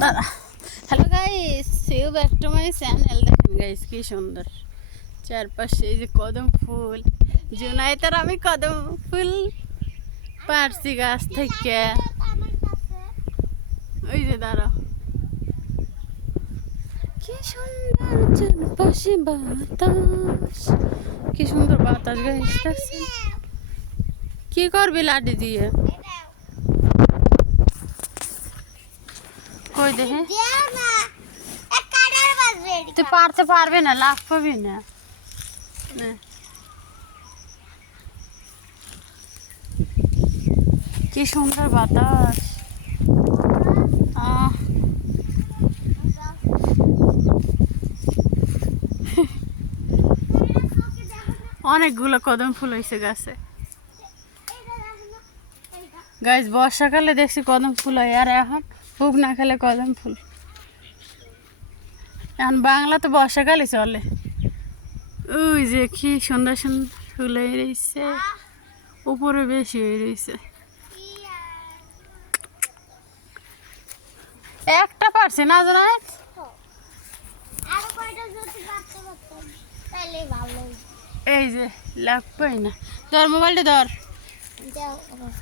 দাঁড়া। Hello guys, you back to my channel. দেখেন guys কি সুন্দর চারপাশে এই যে কদম ফুল। জুনাইতের আমি কদম ফুল পারছি গাছ থেকে। ওই যে দাঁড়াও, কি সুন্দর চারপাশে বাতাস, কি সুন্দর বাতাস গাইস। দেখছেন কি করবি লাঠি দিয়ে? কই দেখে তুই পারতে পারবি না, লাভ পাবি না। কি সুন্দর বাতাস। অনেকগুলো কদম ফুল হয়েছে গাছে গাছ। বর্ষাকালে দেখছি কদম ফুল হয়, আর এখন খুব না খেলে কদম ফুল। এখন বাংলা তো বর্ষাকালে চলে। ওই যে কি সুন্দর সুন্দর ফুল হয়ে রয়েছে, উপরে বেশি হয়ে রয়েছে। একটা পারছে না জানাই। এই যে লাগবেই না, ধর মোবাইলটা ধর।